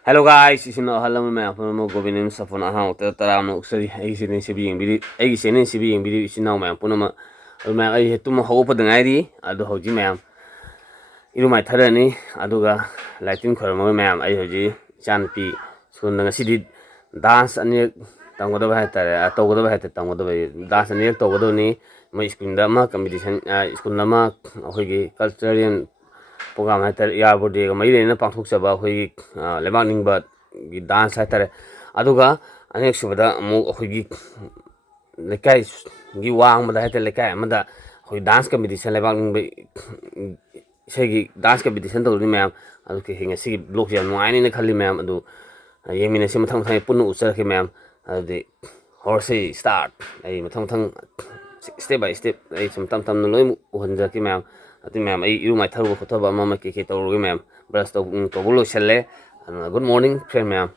Hello guys, isino halam me apno mo gobinim sapon aha ta tara no usari ai sinin sibi bidi ai sinin sibi bidi isina me apno ma ma ai hetum ho pa dangai ri adu hoji me iru mai tharani aduga lighting khormo me ai hoji chanpi sun nga sidi dance ani tanggoda ba tare togoda ba tanggoda ba dance ani togoda ni mo school da ma competition school na ma hoigi cultural program hai tare ya body ga mai na pangthok chaba hoi lebak ningba gi dance hai tare aduga anek subada mu hoi lekai gi wang ma da hai tare lekai ma da hoi dance competition lebak ningba segi dance competition to ni ma'am adu ke hinga sigi block ya nuai ni khali ma'am adu yemina se mathang thang punu usar ke ma'am adu horse start ai mathang thang step by step ai sum tam tam no loi uhanja ki ma'am ati ma'am ai iru mai tharu ko thoba ma ke to ro ma'am brush to bulo selle good morning friend ma'am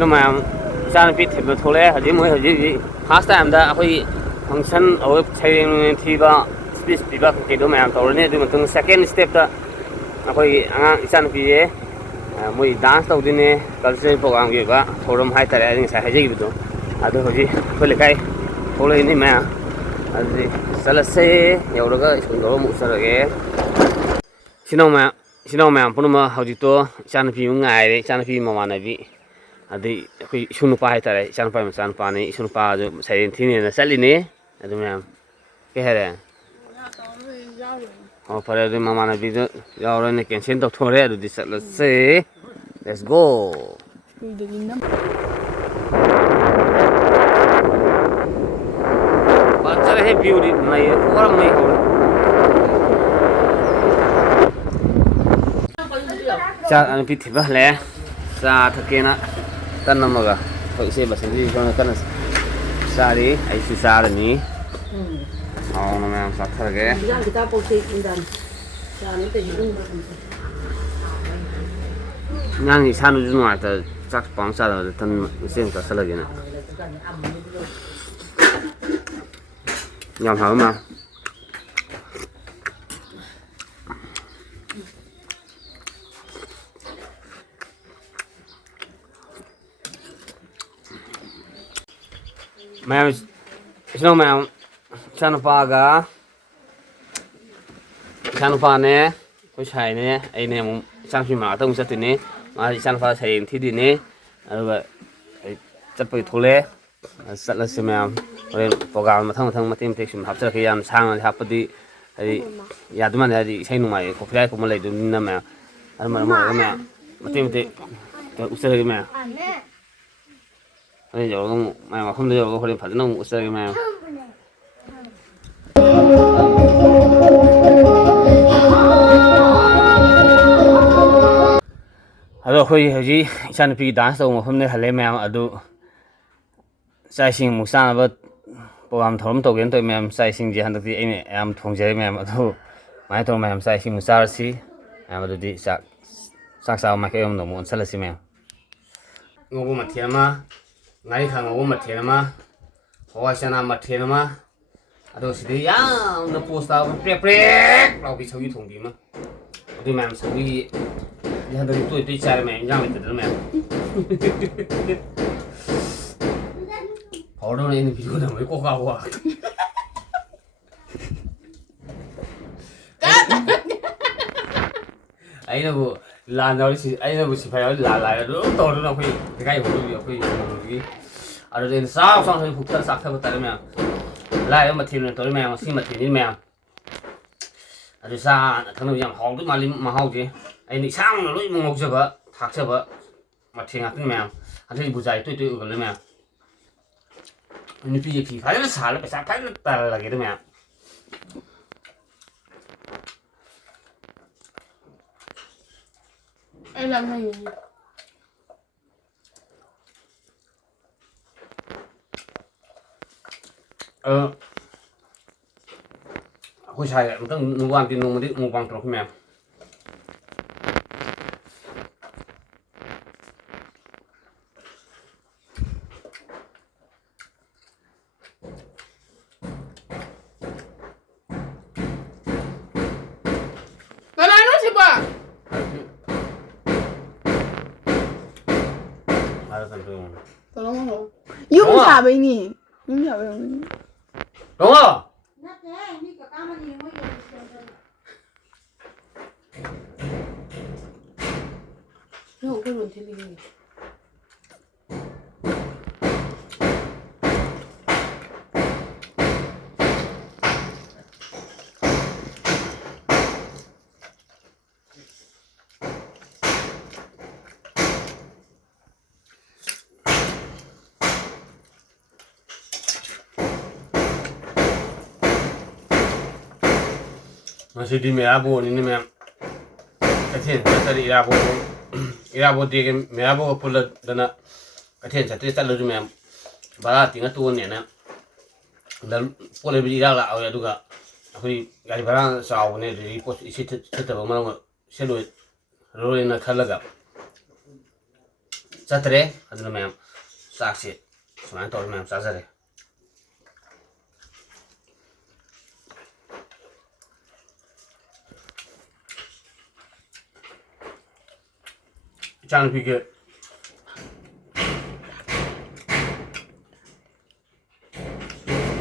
no ma'am san pi thib thole haji moi haji first time da hoi function aw chairing thiba speech piba ke do ma'am tawrne du matung second step da hoi anga isan pi ye moi dance tawdine cultural program ge ba thorum hai tare ani sa haji bido adu hoji khole kai thole ni ma adi salase yauraga isungro mu sarage sinoma punuma hoji to isan pi ngai re isan pi mamana bi adi koi sunupa hai tare chanpa ma chanpa ni sunupa jo sai thini na salini adu ma'am ke hare oh pare de mama na video yauro ne cancel to thore adu disal se let's go bacha he beauty mai for mai ho cha an pi thiba le sa thakena tan namaga hoi se basen ji jona tan sari ai su sarani oh no ma'am sa tharage kita posting dan sana te yun nang ni sanu ju nuai ta chak pang sa da tan sen ta salage na nyam ha ma ma'am sino ma'am chanpa ne ko sai ne ai ne mu changpi ma ta mu sa tini ma chanpa sai thi di ne aduga chat pai thole sat la se ma'am ore program mathang matim tek sim hapcha ke yam sang hapadi ai yaduma ne ai sai nu mai ko phai ko ma lai du na ma ar ma matim te usar ke ma ai yo ma ma khum de yo ko phai phajna usar ke ma ado hoi haji isan pi dance to mo famne hale ma'am adu sai sing mu sa ba program thorum to gen to ma'am sai sing ji handak ti ai am thongjai ma'am adu mai to ma'am sai sing mu sa si am adu di sak sa ma ke yom no mo sala si ma'am ngogo ma thiama ngai khang ngogo ma thiama hawa sana ma thiama ado si ya na post ta pre lau bi chau yi thong bi ma adu ma'am sawi yang dari tu cari mem yang itu tu mem. Orang ini video nama kau kau ah. Aina bu lana si aina bu si payah lala tu tahu tu nak kau dekai hulu kau hulu. Ada yang sah sang hari bukti sah tak betul mem. Lah yang mati ni tu mem si mati ni mem. ꯑꯗꯨ ꯆꯥ ꯊꯛꯅꯕ ꯌꯥꯝ ꯍꯥꯎꯗꯧ ꯃꯥꯜꯂꯤ ꯃꯍꯥꯎꯁꯦ ꯑꯩꯅ ꯏꯁꯥꯃꯛꯅ ꯂꯣꯏꯅꯃꯛ ꯉꯧꯖꯕ ꯊꯥꯛꯆꯕ ꯃꯊꯦꯜ ꯉꯥꯛꯇꯅꯤ ꯃꯌꯥꯝ ꯑꯗꯩ ꯕꯨꯖꯥ ꯇꯣꯏ ꯇꯣꯏ ꯎꯒꯜꯂꯦ ꯃꯌꯥꯝ ꯅꯨꯄꯤꯁꯦ ꯐꯤ ꯐꯖꯅ ꯁꯥꯜꯂ ꯄꯩꯁꯥ ꯐꯖꯅ ꯇꯥꯜꯂꯒꯦꯗ ꯃꯌꯥꯝ Ai làm này ꯑꯩꯈꯣꯏ ꯁꯥꯏ ꯑꯃꯨꯛꯇꯪ ꯅꯨꯡꯕꯥꯡꯗꯤ ꯅꯣꯡꯃꯗꯤ ꯃꯨꯛꯕꯥꯡ ꯇꯧꯔꯛꯈꯤ ꯃꯌꯥꯝ Cái này nó xịt à? Tolong mau. Yung sabi ni. Yung sabi ni. đúng không Nó có luôn thế này. Masih merabo ini mem katien tadi irabo dia merabo pula dana katien tadi lu mem bara tinga tu ne na dan pole bi la au ya duga akui gari bara saw ne ri pot isi tata ba ma selo ro na khalaga chatre aduna mem saksi suman to mem sazare Jangan pikir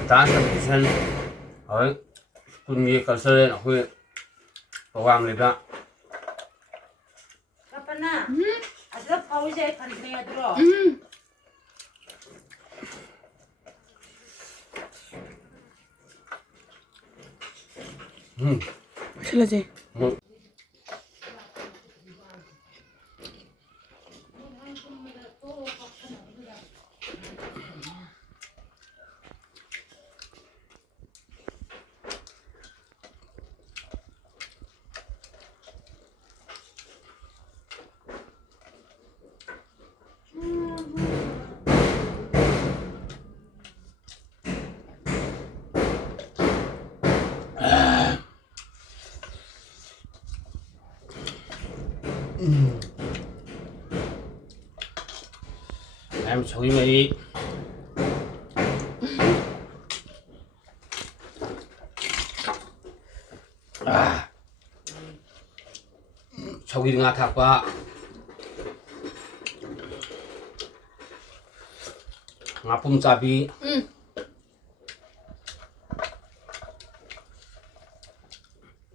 ta sẽ bị sen ở cùng nghề cơ sở này huy program này đó Kapana, ada pauze kandinya dulu. Selesai. em chối mấy chối ngã thạc quá ngã pum chabi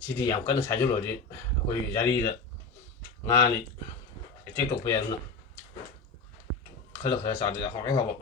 chỉ yang kan sai rồi đi hồi ra đi rồi ngã này tiếp tục về nữa khơi sao đi học cái học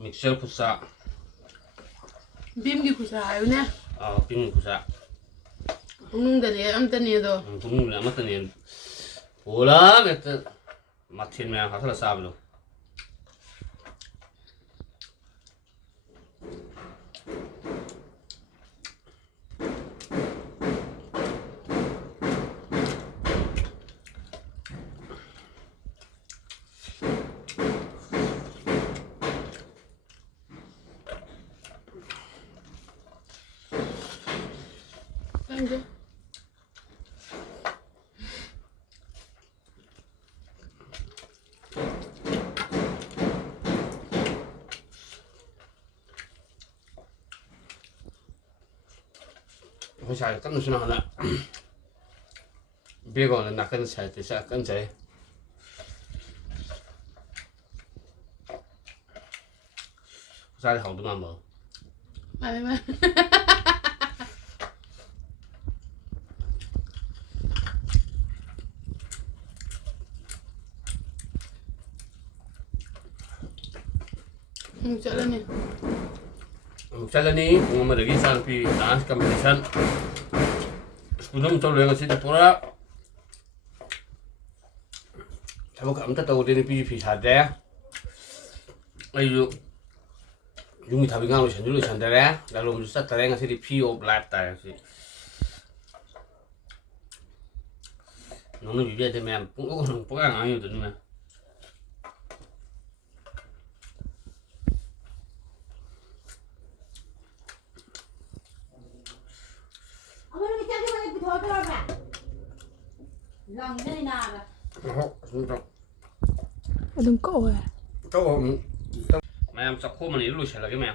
mixer kusa Bim di kusa ayo na. ping kusa Unung dari am tani do. cũng là mất tiền ủa cái mặt tiền mèo khá là sao rồi Anjir. không xài cắt nó xuống nào nữa biết còn là nạc cân xài thì sẽ cân xài xài hỏng tụi mà mở มา Jalan ni. Jalan ni mau lagi sampai dance competition sebelum tahu dengan si Jepura tahu kamu tak tahu dia ni pergi sadar ayo yung tabi nga usan dulu sadar ya lalu musa tare nga si di pi of life tare si nonu bibi ada mem pung pung ayo tu ni lòng đây nào là Đừng cậu à. Cậu mày làm sọc khô mà níu lùi chả là cái mèo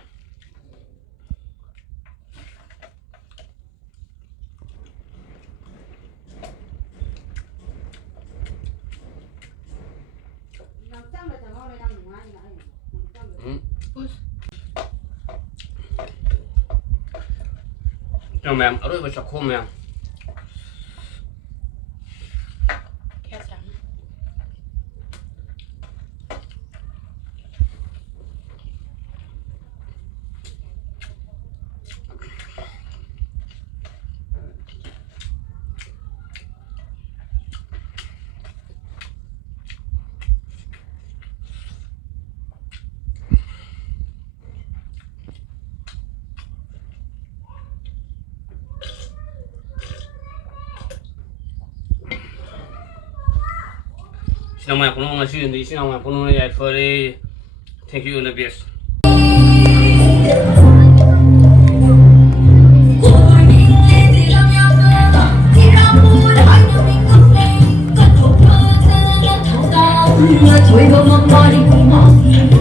cho mèo ở đây mà sọc khô mèo Sinang mga puno nga siya, hindi sinang mga puno na yan for the thank you in the best. Tôi có một body